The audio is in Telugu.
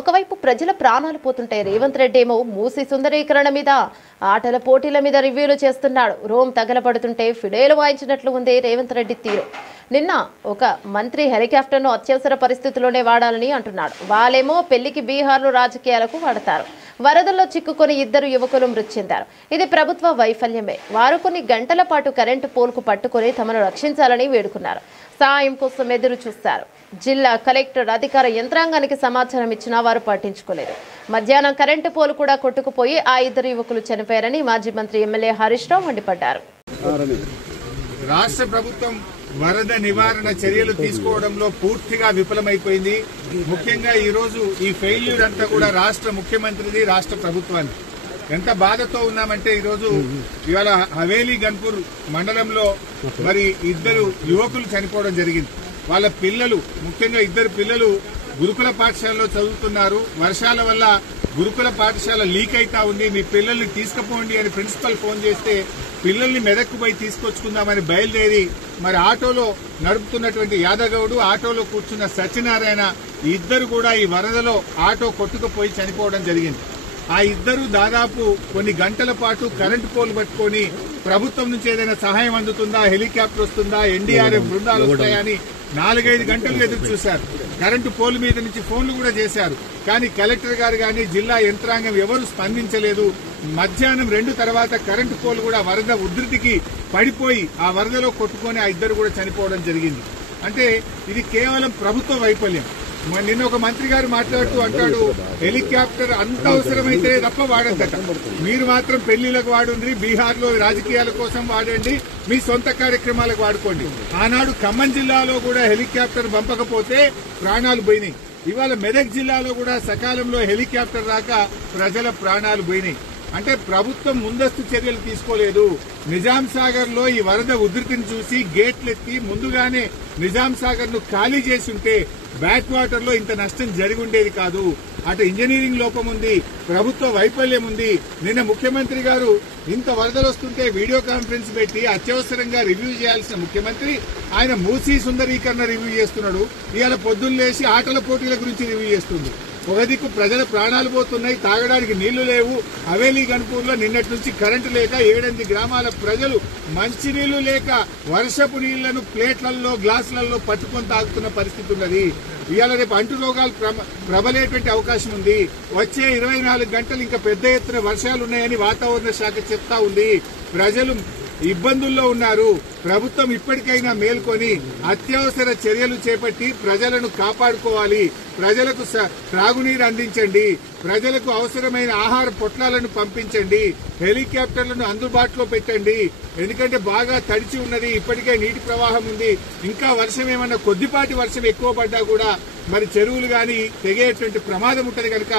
ఒకవైపు ప్రజల ప్రాణాలు పోతుంటే రేవంత్ రెడ్డి ఏమో మూసి సుందరీకరణ మీద ఆటల పోటీల మీద రివ్యూలు చేస్తున్నాడు. రోమ్ తగలబడుతుంటే ఫిడేలు వాయించినట్లు ఉంది రేవంత్ రెడ్డి తీరు. నిన్న ఒక మంత్రి హెలికాప్టర్ను అత్యవసర పరిస్థితుల్లోనే వాడాలని అంటున్నాడు. వాళ్ళేమో పెళ్లికి బీహార్లో రాజకీయాలకు వాడతారు. వరదల్లో చిక్కుకొని 2 యువకులు మృతి చెందారు. ఇది ప్రభుత్వ వైఫల్యమే. వారు కొన్ని గంటల పాటు కరెంటు పోల్కు పట్టుకొని తమను రక్షించాలని వేడుకున్నారు. సాయం కోసం ఎదురు చూస్తారు. జిల్లా కలెక్టర్ అధికార యంత్రాంగానికి సమాచారం ఇచ్చినా వారు పట్టించుకోలేదు. మధ్యాహ్నం కరెంటు పోలు కూడా కొట్టుకుపోయి ఆ 2 యువకులు చనిపోయారని మాజీ మంత్రి ఎమ్మెల్యే హరీష్ రావు మండిపడ్డారు. రాష్ట్ర ప్రభుత్వం వరద నివారణ చర్యలు తీసుకోవడంలో పూర్తిగా విఫలమైపోయింది. ముఖ్యంగా ఈ రోజు ఈ ఫెయిల్యూర్ అంతా కూడా రాష్ట్ర ముఖ్యమంత్రిది, రాష్ట్ర ప్రభుత్వానికి. ఎంత బాధతో ఉన్నామంటే ఈరోజు ఇవాళ హవేలీ గన్పూర్ మండలంలో మరి 2 యువకులు చనిపోవడం జరిగింది. వాళ్ళ పిల్లలు, ముఖ్యంగా 2 పిల్లలు గురుకుల పాఠశాలలో చదువుతున్నారు. వర్షాల వల్ల గురుకుల పాఠశాల లీక్ అయితా ఉంది, మీ పిల్లల్ని తీసుకుపోండి అని ప్రిన్సిపల్ ఫోన్ చేస్తే పిల్లల్ని మెదక్కు పోయి తీసుకొచ్చుకుందామని బయలుదేరి మరి ఆటోలో నడుపుతున్నటువంటి యాదగౌడు, ఆటోలో కూర్చున్న సత్యనారాయణ 2 కూడా ఈ వరదలో ఆటో కొట్టుకుపోయి చనిపోవడం జరిగింది. ఆ 2 దాదాపు కొన్ని గంటల పాటు కరెంటు పోలు పట్టుకొని ప్రభుత్వం నుంచి ఏదైనా సహాయం అందుతుందా, హెలికాప్టర్ వస్తుందా, ఎన్డీఆర్ఎఫ్ బృందాలు వస్తాయని 4-5 గంటలు ఎదురు చూశారు. కరెంటు పోలు మీద నుంచి ఫోన్లు కూడా చేశారు. కానీ కలెక్టర్ గారు గాని జిల్లా యంత్రాంగం ఎవరు స్పందించలేదు. మధ్యాహ్నం 2 తర్వాత కరెంటు పోలు కూడా వరద ఉధృతికి పడిపోయి ఆ వరదలో కొట్టుకొని ఆ 2 కూడా చనిపోవడం జరిగింది. అంటే ఇది కేవలం ప్రభుత్వ వైఫల్యం. నిన్న ఒక మంత్రి గారు మాట్లాడుతూ అంటాడు, హెలికాప్టర్ అంత అవసరమైతే తప్ప వాడద్దట. మీరు మాత్రం పెళ్లిలకు వాడండి, బీహార్ లో రాజకీయాల కోసం వాడండి, మీ సొంత కార్యక్రమాలకు వాడుకోండి. ఆనాడు ఖమ్మం జిల్లాలో కూడా హెలికాప్టర్ పంపకపోతే ప్రాణాలు పోయినాయి. ఇవాళ మెదక్ జిల్లాలో కూడా సకాలంలో హెలికాప్టర్ రాక ప్రజల ప్రాణాలు పోయినాయి. అంటే ప్రభుత్వం ముందస్తు చర్యలు తీసుకోలేదు. నిజాం సాగర్ లో ఈ వరద ఉధృతిని చూసి గేట్లెత్తి ముందుగానే నిజాం సాగర్ ను ఖాళీ చేసి ఉంటే బ్యాక్ వాటర్ లో ఇంత నష్టం జరిగి ఉండేది కాదు. అటు ఇంజనీరింగ్ లోపం ఉంది, ప్రభుత్వ వైఫల్యం ఉంది. నిన్న ముఖ్యమంత్రి గారు ఇంత వరదలు వస్తుంటే వీడియో కాన్ఫరెన్స్ పెట్టి అత్యవసరంగా రివ్యూ చేయాల్సిన ముఖ్యమంత్రి ఆయన మూసీ సుందరీకరణ రివ్యూ చేస్తున్నాడు. ఇవాళ పొద్దున్న లేచి ఆటల పోటీల గురించి రివ్యూ చేస్తుంది. ఒక దిక్కు ప్రజల ప్రాణాలు పోతున్నాయి, తాగడానికి నీళ్లు లేవు. హవేలీ గన్పూర్ లో నిన్నటి నుంచి కరెంటు లేక 7-8 గ్రామాల ప్రజలు మంచినీళ్లు లేక వర్షపు నీళ్లను ప్లేట్లలో, గ్లాసులలో పట్టుకొని తాగుతున్న పరిస్థితి ఉన్నది. ఇవాళ రేపు అంటు రోగాలు ప్రబలేటువంటి అవకాశం ఉంది. వచ్చే 24 గంటలు ఇంకా పెద్ద ఎత్తున వర్షాలున్నాయని వాతావరణ శాఖ చెప్తా ఉంది. ప్రజలు ఇబ్బందుల్లో ఉన్నారు. ప్రభుత్వం ఇప్పటికైనా మేల్కొని అత్యవసర చర్యలు చేపట్టి ప్రజలను కాపాడుకోవాలి. ప్రజలకు త్రాగునీరు అందించండి, ప్రజలకు అవసరమైన ఆహార పొట్లాలను పంపించండి, హెలికాప్టర్లను అందుబాటులో పెట్టండి. ఎందుకంటే బాగా తడిచి ఉన్నది, ఇప్పటికే నీటి ప్రవాహం ఉంది. ఇంకా వర్షం ఏమన్నా కొద్దిపాటి వర్షం ఎక్కువ పడ్డా కూడా మరి చెరువులు గాని తెగేటువంటి ప్రమాదం ఉంటది కనుక